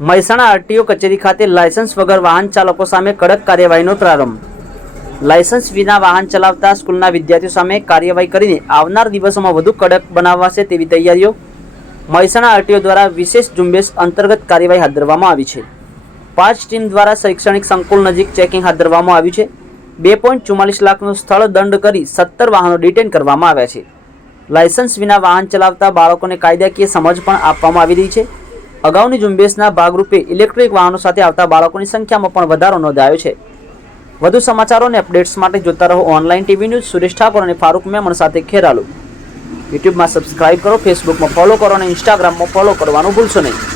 Mehsana RTO કચેરી ખાતે licence વગર વાહન ચાલકો સામે કડક કાર્યવાહીનો પ્રારંભ। લાયસન્સ વિના વાહન ચલાવતા સ્કૂલના વિદ્યાર્થીઓ સામે કાર્યવાહી કરીને આવનાર દિવસોમાં વધુ કડક બનાવાશે તેવી તૈયારીઓ મહેસાણા આરટીઓ દ્વારા વિશેષ ઝુંબેશ અંતર્ગત કાર્યવાહી હાથ ધરવામાં આવી છે। 5 ટીમ દ્વારા શૈક્ષણિક સંકુલ નજીક ચેકિંગ હાથ ધરવામાં આવ્યું છે। 2.44 લાખનો સ્થળ દંડ કરી 17 વાહનો ડિટેન કરવામાં આવ્યા છે। લાયસન્સ વિના વાહન ચલાવતા બાળકોને કાયદાકીય સમજ પણ આપવામાં આવી રહી છે। અગાઉની ઝુંબેશના ભાગરૂપે ઇલેક્ટ્રિક વાહનો સાથે આવતા બાળકોની સંખ્યામાં પણ વધારો નોંધાયો છે। વધુ સમાચારો અને અપડેટ્સ માટે જોતા રહો online TV news. Suresh Thakor અને ફારૂક મેમણ સાથે ખેરાલુ। યુટ્યુબમાં સબસ્ક્રાઇબ કરો, ફેસબુકમાં ફોલો કરો અને ઇન્સ્ટાગ્રામમાં ફોલો કરવાનું ભૂલશો નહીં।